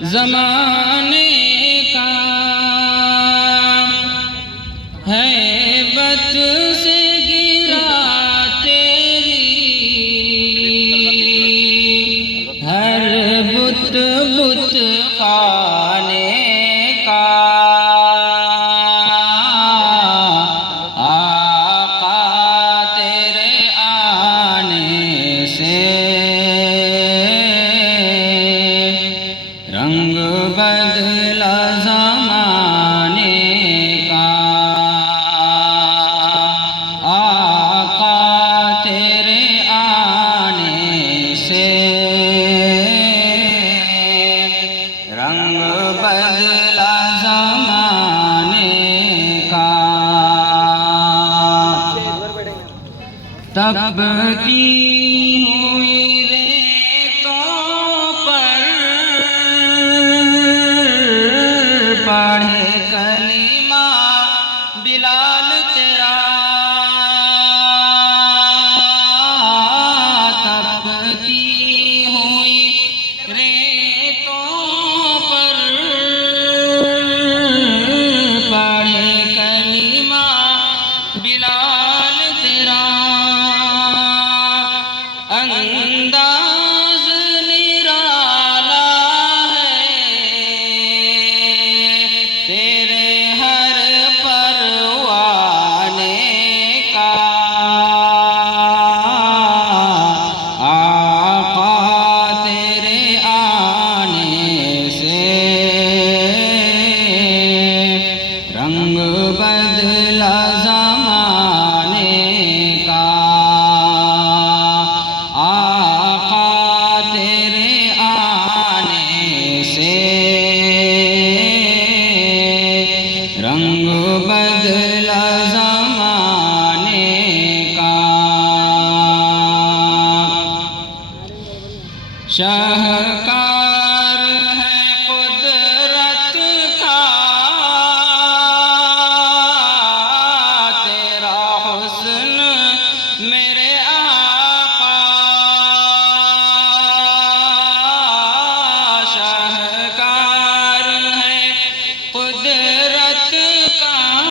زمانے کا ہیبت سے گرا تیری ہر بت بت خانے کا آقا تیرے آنے سے رنگ بدلا زمانے کا آقا تیرے آنے سے رنگ بدلا زمانے کا تبتی ہوئی پڑھے کلمہ بلال تیرا تپتی ہوئی ریتوں پر پڑھے کلمہ بلال تیرا انداز نرالا ہے تیرے ہر پروانے کا آقا تیرے آنے سے رنگ بدلا زمانے کا آقا تیرے آنے سے رنگ بدلا زمانے کا شاہ کا